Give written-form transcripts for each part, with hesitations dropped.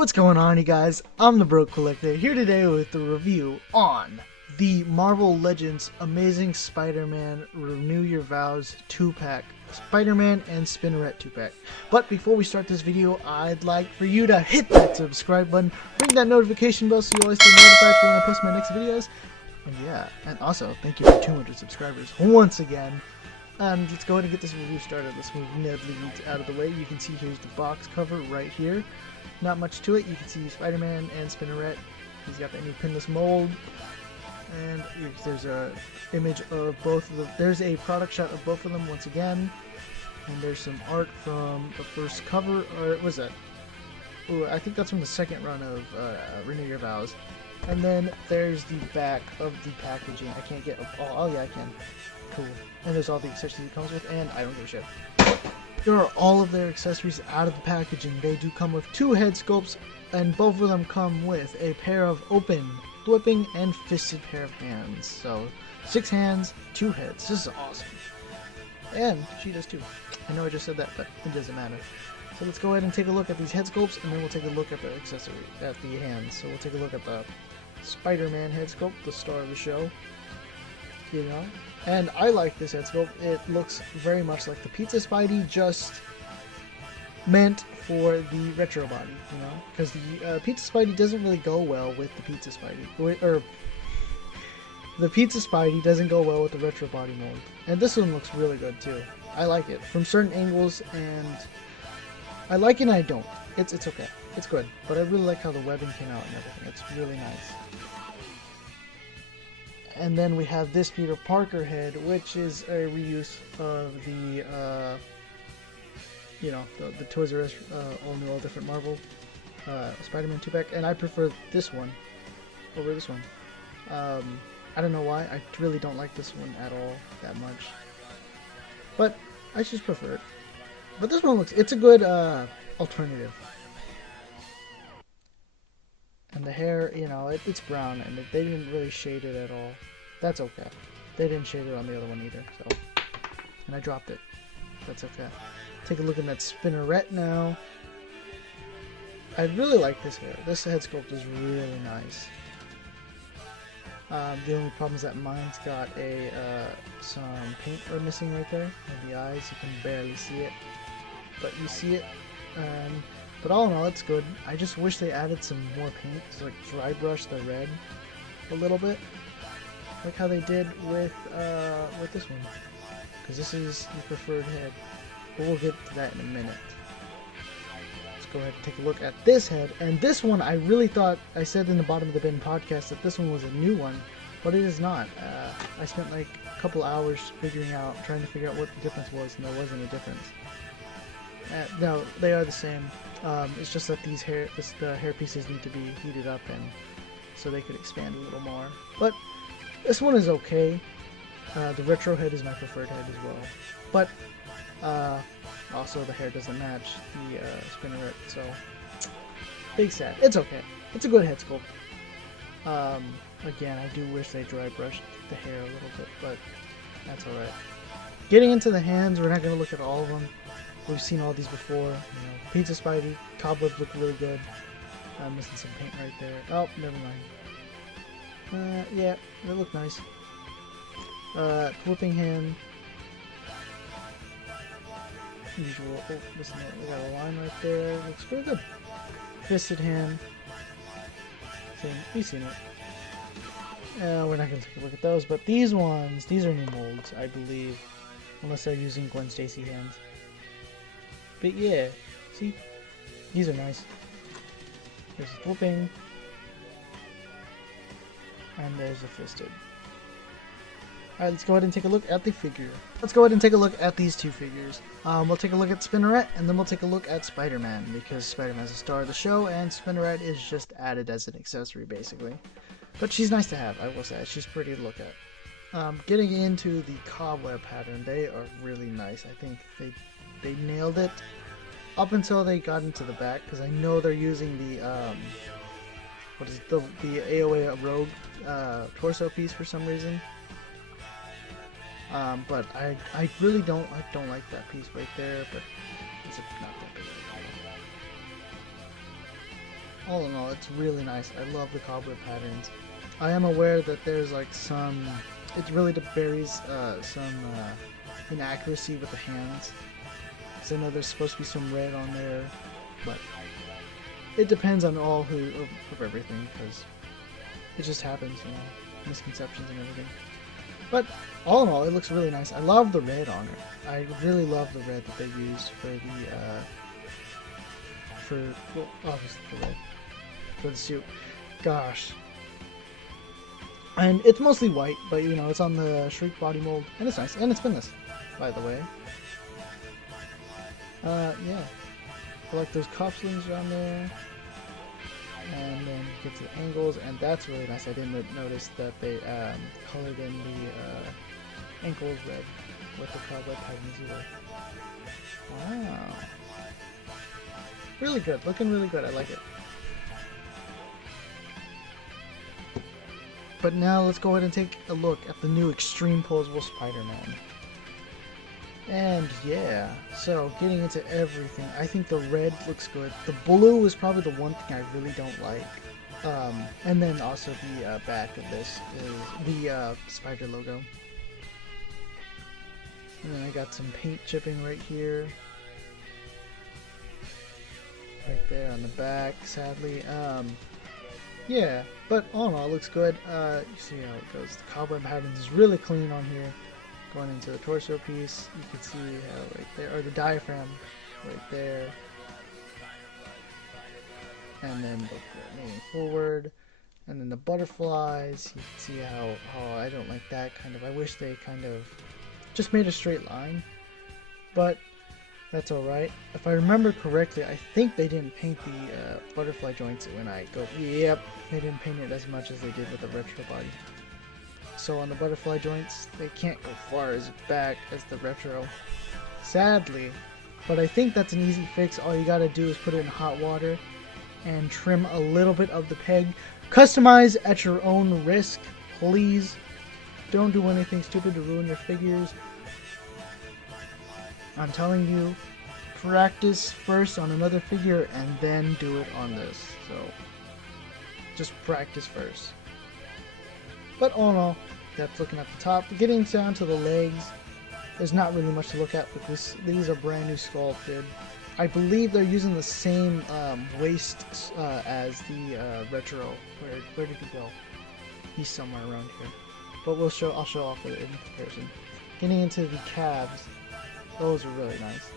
What's going on, you guys? I'm the Broke Collector, here today with the review on the Marvel Legends Amazing Spider-Man Renew Your Vows 2-pack. Spider-Man and Spinneret 2-pack. But before we start this video, I'd like for you to hit that subscribe button, ring that notification bell so you always stay notified for when I post my next videos. And yeah, and also, thank you for 200 subscribers once again. And let's go ahead and get this review started. Let's move Ned Leeds out of the way. You can see here's the box cover right here. Not much to it. You can see Spider-Man and Spinneret. He's got the new pinless mold. And there's a image of both of them. There's a product shot of both of them once again. And there's some art from the first cover. Or what was that? Ooh, I think that's from the second run of Renew Your Vows. And then there's the back of the packaging. I can't get... Oh yeah, I can. Cool. And there's all the accessories it comes with. And I don't give a shit. There are all of their accessories out of the packaging. They do come with 2 head sculpts, and both of them come with a pair of open, flipping, and fisted pair of hands. So, 6 hands, 2 heads. This is awesome. And she does too. I know I just said that, but it doesn't matter. So let's go ahead and take a look at these head sculpts, and then we'll take a look at the accessory, at the hands. So we'll take a look at the Spider-Man head sculpt, the star of the show. You know? And I like this head sculpt. It looks very much like the Pizza Spidey, just meant for the retro body, you know? Because the Pizza Spidey doesn't really go well with the Pizza Spidey. Or the Pizza Spidey doesn't go well with the retro body mold. And this one looks really good too. I like it from certain angles, and I like it and I don't. It's okay. It's good. But I really like how the webbing came out and everything. It's really nice. And then we have this Peter Parker head, which is a reuse of the, you know, the Toys R Us all new, all different Marvel Spider-Man 2-pack, and I prefer this one over this one. I don't know why. I really don't like this one at all that much, but I just prefer it. But this one it's a good alternative. And the hair, you know, it's brown, and they didn't really shade it at all. That's okay. They didn't shade it on the other one either, so. And I dropped it. That's okay. Take a look at that Spinneret now. I really like this hair. This head sculpt is really nice. The only problem is that mine's got some paint missing right there. In the eyes, you can barely see it. But you see it. But all in all, it's good. I just wish they added some more paint to like dry brush the red a little bit, like how they did with this one, because this is the preferred head. But we'll get to that in a minute. Let's go ahead and take a look at this head. And this one, I really thought, I said in the Bottom of the Bin podcast that this one was a new one, but it is not. I spent like a couple hours trying to figure out what the difference was, and there wasn't a difference. No, they are the same. It's just that the hair pieces need to be heated up, and so they could expand a little more. But this one is okay. The retro head is my preferred head as well. But also the hair doesn't match the Spinneret, so big sad. It's okay. It's a good head sculpt. Again, I do wish they dry brushed the hair a little bit, but that's alright. Getting into the hands, we're not going to look at all of them. We've seen all these before. You know, Pizza Spidey, cobwebs look really good. I'm missing some paint right there. Oh, never mind. Yeah, they look nice. Flipping hand. Usual. Oh, listen, we got a line right there. Looks pretty good. Fisted hand. Same. We've seen it. We're not going to take a look at those, but these ones, these are new molds, I believe. Unless they're using Gwen Stacy hands. But yeah, see? These are nice. There's a flipping. And there's a fisted. Alright, let's go ahead and take a look at the figure. Let's go ahead and take a look at these 2 figures. We'll take a look at Spinneret, and then we'll take a look at Spider-Man, because Spider-Man's the star of the show, and Spinneret is just added as an accessory, basically. But she's nice to have, I will say. She's pretty to look at. Getting into the cobweb pattern, they are really nice. I think they nailed it up until they got into the back, because I know they're using the the AOA Rogue torso piece for some reason. But I really don't like that piece right there, but it's not that big of a all in all, it's really nice. I love the cobweb patterns. I am aware that there's like some, it really varies some inaccuracy with the hands. Because I know there's supposed to be some red on there, but it depends on all of everything, because it just happens, you know, misconceptions and everything. But all in all, it looks really nice. I love the red on it. I really love the red that they used for the well, obviously the red for the suit. Gosh. And it's mostly white, but you know, it's on the Shriek body mold, and it's nice. And it's Spinneret, by the way. Yeah. I like those cuff slings around there. And then you get to the angles, and that's really nice. I didn't notice that they colored in the ankles red with the cobweb patterns either. Wow. Really good. Looking really good. I like it. But now let's go ahead and take a look at the new Extreme Posable Spider-Man. And yeah, so getting into everything, I think the red looks good. The blue is probably the one thing I really don't like. And then also the back of this is the spider logo. And then I got some paint chipping right here. Right there on the back, sadly. Yeah, but all in all, it looks good. You see how it goes. The cobweb patterns is really clean on here. Going into the torso piece, you can see how right there, or the diaphragm right there. And then moving forward, and then the butterflies. You can see how I don't like that kind of. I wish they kind of just made a straight line, but that's all right. If I remember correctly, I think they didn't paint the butterfly joints when I go. Yep, they didn't paint it as much as they did with the retro body. So on the butterfly joints, they can't go far as back as the retro, sadly. But I think that's an easy fix. All you gotta do is put it in hot water and trim a little bit of the peg. Customize at your own risk, please. Don't do anything stupid to ruin your figures. I'm telling you, practice first on another figure and then do it on this. So just practice first. But all in all, that's looking at the top. Getting down to the legs, there's not really much to look at because these are brand new sculpted. I believe they're using the same waist as the retro. Where did he go? He's somewhere around here. But I'll show off it in comparison. Getting into the calves, those are really nice.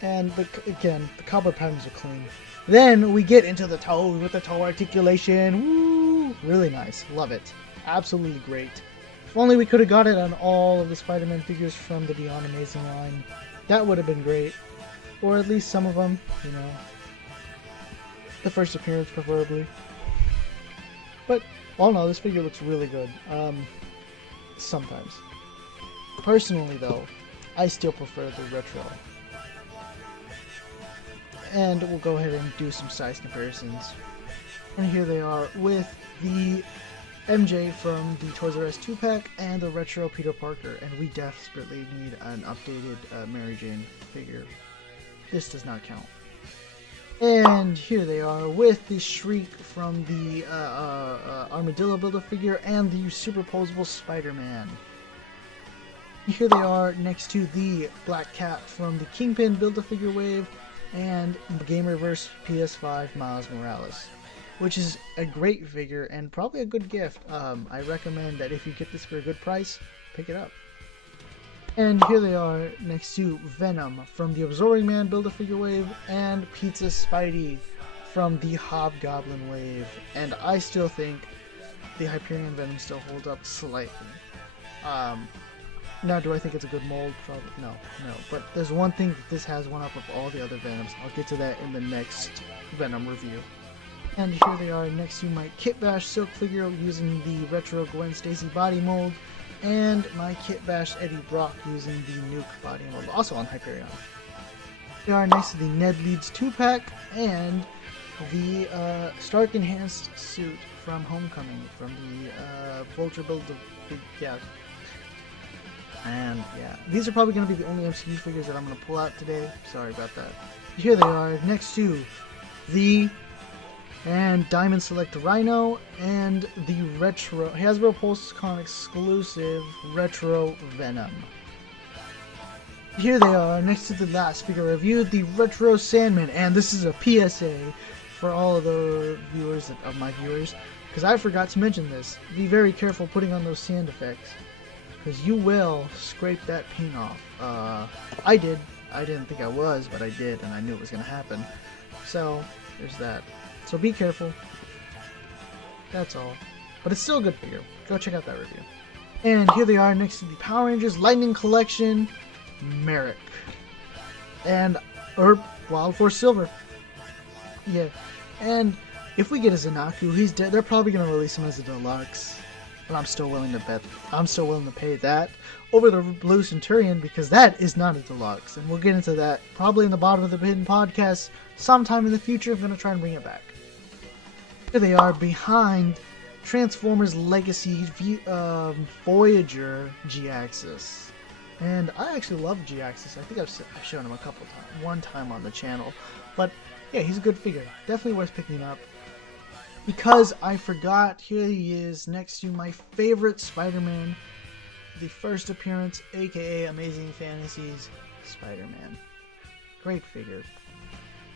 And again, the cobweb patterns are clean. Then we get into the toes with the toe articulation. Woo! Really nice. Love it. Absolutely great. If only we could have got it on all of the Spider-Man figures from the Beyond Amazing line. That would have been great. Or at least some of them, you know. The first appearance, preferably. But all in all, this figure looks really good. Sometimes. Personally, though, I still prefer the retro. And we'll go ahead and do some size comparisons. And here they are with the MJ from the Toys R Us 2-pack and the retro Peter Parker. And we desperately need an updated Mary Jane figure. This does not count. And here they are with the Shriek from the Armadillo Build-A-Figure and the Superposable Spider-Man. Here they are next to the Black Cat from the Kingpin Build-A-Figure wave and Gamerverse PS5 Miles Morales, which is a great figure and probably a good gift. I recommend that if you get this for a good price, pick it up. And here they are next to Venom from the Absorbing Man Build-A-Figure wave and Pizza Spidey from the Hobgoblin wave. And I still think the Hyperion Venom still holds up slightly. Now, do I think it's a good mold? Probably no. But there's one thing that this has one up of all the other Venoms. I'll get to that in the next Venom review. And here they are next to my Kit Bash Silk figure using the retro Gwen Stacy body mold, and my Kit Bash Eddie Brock using the Nuke body mold, also on Hyperion. They are next to the Ned Leeds 2-pack and the Stark Enhanced suit from Homecoming from the Vulture Build. Yeah. And yeah, these are probably going to be the only MCU figures that I'm going to pull out today. Sorry about that. Here they are next to the and Diamond Select Rhino, and the Retro Hasbro PulseCon exclusive Retro Venom. Here they are, next to the last figure review, the Retro Sandman, and this is a PSA for all of the viewers, of my viewers, because I forgot to mention this. Be very careful putting on those sand effects, because you will scrape that paint off. I did. I didn't think I was, but I did, and I knew it was going to happen. So, there's that. So be careful. That's all. But it's still a good figure. Go check out that review. And here they are next to the Power Rangers Lightning Collection Merrick. And, or Wild Force Silver. Yeah. And if we get a Zanaku, he's dead. They're probably going to release him as a deluxe. But I'm still willing to pay that over the Blue Centurion, because that is not a deluxe. And we'll get into that probably in the bottom of the Hidden Podcast sometime in the future. I'm going to try and bring it back. Here they are behind Transformers Legacy Voyager G-Axis. And I actually love G-Axis. I think I've shown him a couple times, one time on the channel. But yeah, he's a good figure. Definitely worth picking up. Because I forgot, here he is next to my favorite Spider-Man, the first appearance, aka Amazing Fantasies Spider-Man. Great figure.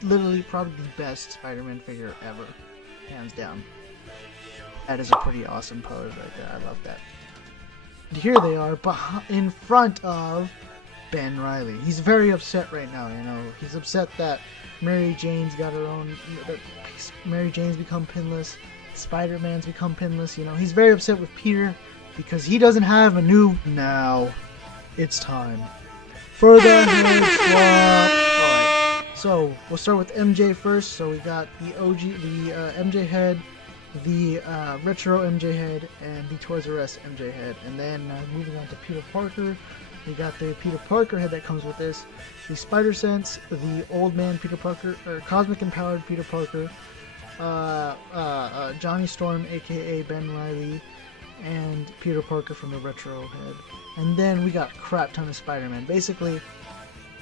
Literally probably the best Spider-Man figure ever. Hands down. That is a pretty awesome pose right there. I love that. And here they are in front of Ben Reilly. He's very upset right now, you know. He's upset that Mary Jane's got her own... Mary Jane's become pinless. Spider-Man's become pinless, you know. He's very upset with Peter because he doesn't have a new... Now, it's time for the head swap. Alright, so we'll start with MJ first. So we got the OG, the MJ head, the retro MJ head, and the Toys R Us MJ head. And then moving on to Peter Parker, we got the Peter Parker head that comes with this, the Spider-Sense, the Old Man Peter Parker, or Cosmic Empowered Peter Parker, Johnny Storm aka Ben Reilly, and Peter Parker from the retro head. And then we got a crap ton of Spider-Man. Basically,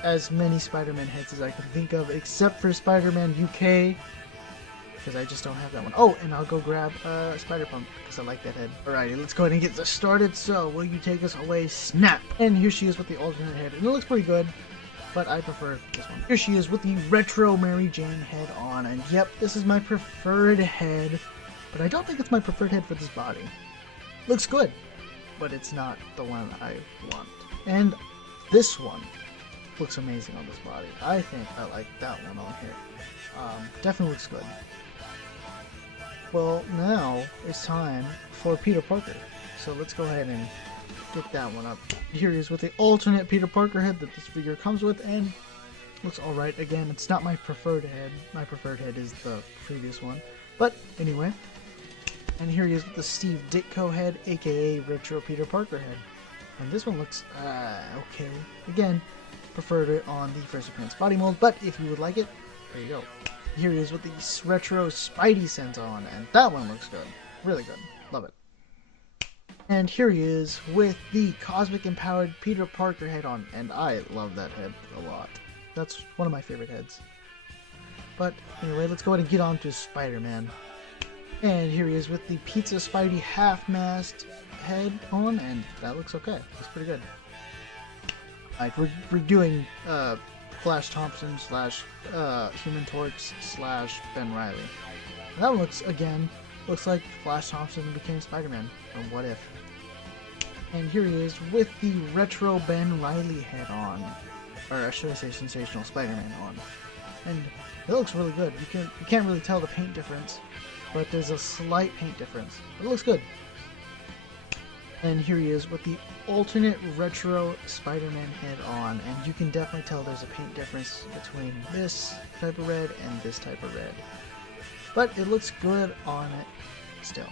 as many Spider-Man heads as I could think of, except for Spider-Man UK, because I just don't have that one. Oh, and I'll go grab Spider-Punk, because I like that head. Alrighty, let's go ahead and get this started. So, will you take us away? Snap! And here she is with the alternate head. And it looks pretty good, but I prefer this one. Here she is with the retro Mary Jane head on. And yep, this is my preferred head, but I don't think it's my preferred head for this body. Looks good, but it's not the one I want. And this one looks amazing on this body. I think I like that one on here. Definitely looks good. Well, now it's time for Peter Parker. So let's go ahead and get that one up. Here he is with the alternate Peter Parker head that this figure comes with, and looks alright. Again, it's not my preferred head. My preferred head is the previous one. But anyway, and here he is with the Steve Ditko head, aka retro Peter Parker head. And this one looks okay. Again, preferred it on the first appearance body mold, but if you would like it, there you go. Here he is with the retro Spidey sense on, and that one looks good. Really good. Love it. And here he is with the Cosmic Empowered Peter Parker head on, and I love that head a lot. That's one of my favorite heads. But anyway, let's go ahead and get on to Spider-Man. And here he is with the Pizza Spidey half-mast head on, and that looks okay. Looks pretty good. Alright, we're doing Flash Thompson slash Human Torch slash Ben Reilly. And that one looks like Flash Thompson became Spider-Man from What If. And here he is with the retro Ben Reilly head on, or should I say Sensational Spider-Man on. And it looks really good. You can't really tell the paint difference, but there's a slight paint difference. But it looks good. And here he is with the alternate retro Spider-Man head on, and you can definitely tell there's a paint difference between this type of red and this type of red. But it looks good on it still.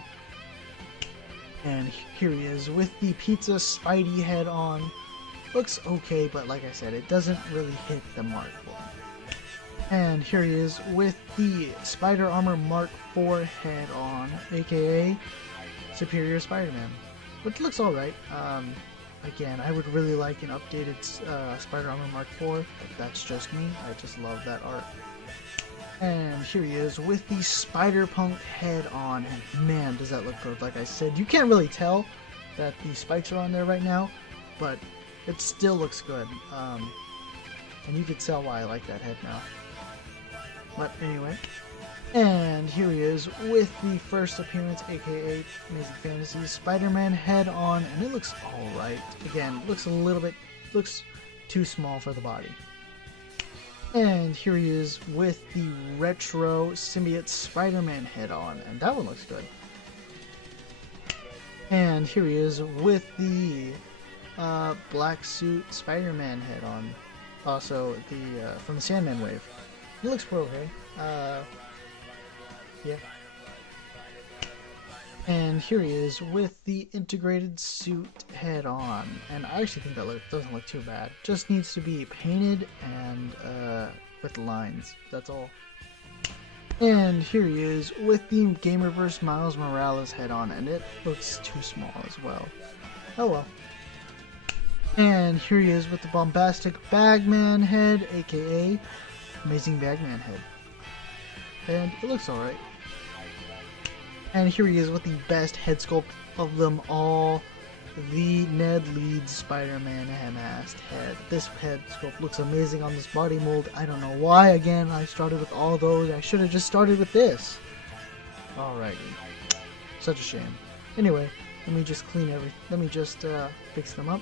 And here he is with the Pizza Spidey head on. Looks okay, but like I said, it doesn't really hit the mark for him. And here he is with the Spider Armor Mark IV head on, aka Superior Spider-Man. Which looks alright. Again, I would really like an updated Spider Armor Mark IV, but that's just me. I just love that art. And here he is with the Spider-Punk head on, and man, does that look good. Like I said, you can't really tell that the spikes are on there right now, but it still looks good. And you can tell why I like that head now. But anyway, and here he is with the first appearance, aka Amazing Fantasy Spider-Man head on, and it looks alright. Again, looks too small for the body. And here he is with the retro symbiote Spider-Man head on, and that one looks good. And here he is with the black suit Spider-Man head on, also the from the Sandman wave. He looks pro okay. Yeah. And here he is with the integrated suit head on, and I actually think that doesn't look too bad. Just needs to be painted and with lines. That's all. And here he is with the Gamerverse Miles Morales head on, and it looks too small as well. Oh well. And here he is with the bombastic Bagman head, aka Amazing Bagman head, and it looks alright. And here he is with the best head sculpt of them all, the Ned Leeds Spider-Man masked head. This head sculpt looks amazing on this body mold. I don't know why, again, I started with all those. I should have just started with this. Alrighty. Such a shame. Anyway, let me just fix them up.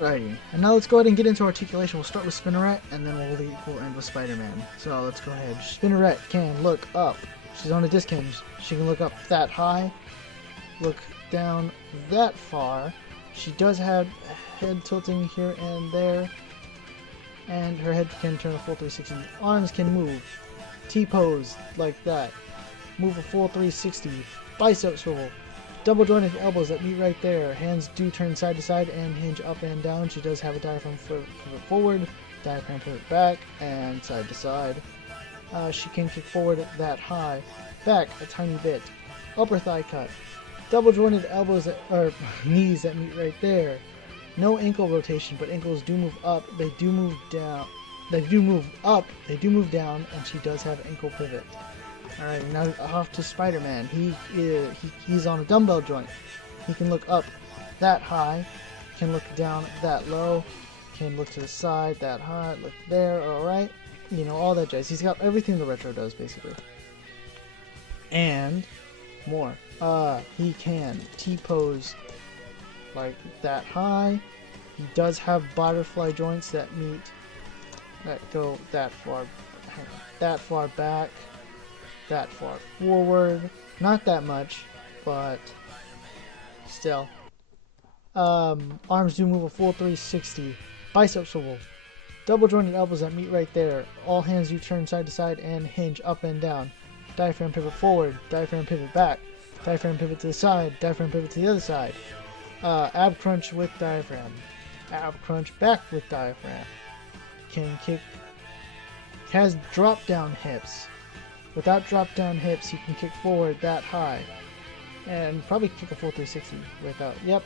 Alrighty, and now let's go ahead and get into articulation. We'll start with Spinneret, and then we'll end with Spider-Man. So let's go ahead. Spinneret can look up. She's on a disc hinge. She can look up that high, look down that far. She does have head tilting here and there, and her head can turn a full 360. Arms can move. T-pose like that. Move a full 360. Bicep swivel. Double jointed elbows that meet right there. Hands do turn side to side and hinge up and down. She does have a diaphragm pivot forward, diaphragm pivot back, and side to side. She can kick forward that high, back a tiny bit, upper thigh cut, double jointed elbows or knees that meet right there. No ankle rotation, but ankles do move up, they do move down, they do move up, they do move down, and she does have ankle pivot. Alright, now off to Spider-Man. He's on a dumbbell joint. He can look up that high, can look down that low, can look to the side that high, look there, alright. You know, all that jazz. He's got everything the retro does, basically. And more. He can T-pose like that high. He does have butterfly joints that go that far back, that far forward. Not that much, but still. Arms do move a full 360. Bicep swivel. Double jointed elbows that meet right there. All hands do turn side to side and hinge up and down. Diaphragm pivot forward, diaphragm pivot back, diaphragm pivot to the side, diaphragm pivot to the other side. Ab crunch with diaphragm. Ab crunch back with diaphragm. Can kick. Has drop down hips. Without drop down hips, he can kick forward that high. And probably kick a full 360 without. Yep.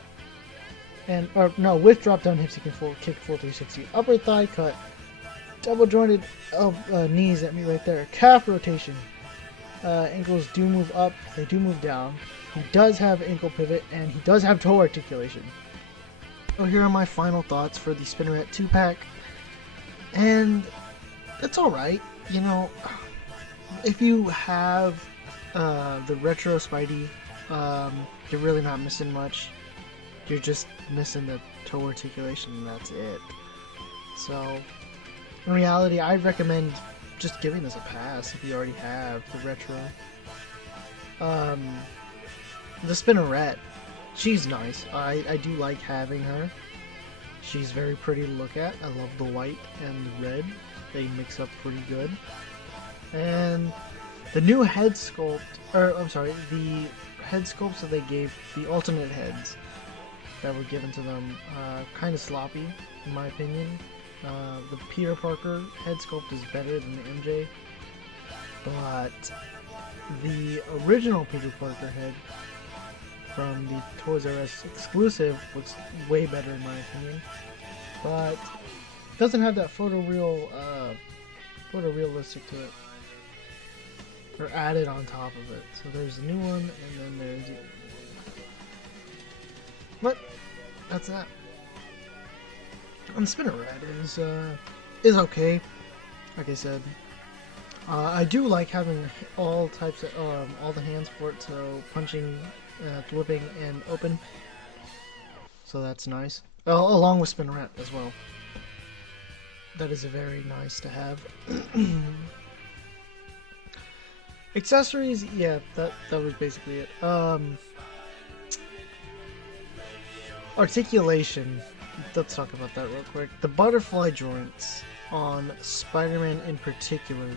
With drop down hips, he can kick full 360. Upper thigh cut, double jointed knees that meet right there. Calf rotation. Ankles do move up, they do move down. He does have ankle pivot, and he does have toe articulation. So here are my final thoughts for the Spinneret 2-pack. And it's alright. You know, if you have the retro Spidey, you're really not missing much. You're just missing the toe articulation, and that's it. So, in reality, I'd recommend just giving this a pass if you already have the retro. The Spinneret, she's nice. I do like having her. She's very pretty to look at. I love the white and the red. They mix up pretty good. And the new head sculpt, the head sculpts that they gave, the alternate heads that were given to them, kind of sloppy, in my opinion. The Peter Parker head sculpt is better than the MJ, but the original Peter Parker head from the Toys R Us exclusive looks way better in my opinion, but doesn't have that photorealistic to it. or added on top of it. So there's a new one, and then there's. But that's that. And Spinneret is okay. Like I said, I do like having all types of all the hands for it. So punching, whipping, and open. So that's nice. Along with Spinneret as well. That is very nice to have. Accessories, yeah, that was basically it. Articulation. Let's talk about that real quick. The butterfly joints on Spider-Man in particular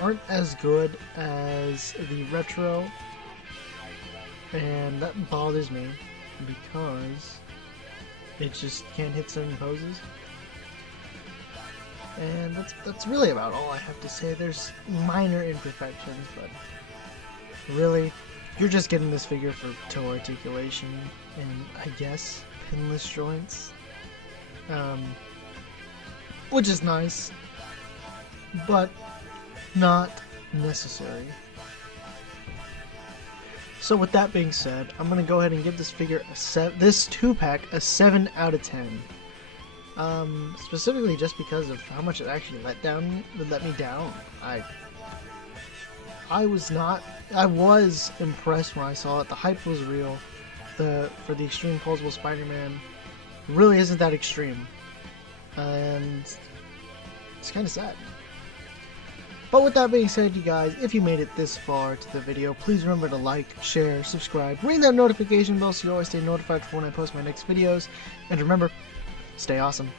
aren't as good as the retro, and that bothers me because it just can't hit certain poses. And that's really about all I have to say. There's minor imperfections, but really, you're just getting this figure for toe articulation and, I guess, pinless joints. Which is nice, but not necessary. So with that being said, I'm going to go ahead and give this figure this 2-pack a 7 out of 10. Specifically just because of how much it actually let me down. I was impressed when I saw it. The hype was real. For the Extreme Posable Spider-Man really isn't that extreme. And it's kind of sad. But with that being said, you guys, if you made it this far to the video, please remember to like, share, subscribe, ring that notification bell so you always stay notified for when I post my next videos. And remember, stay awesome.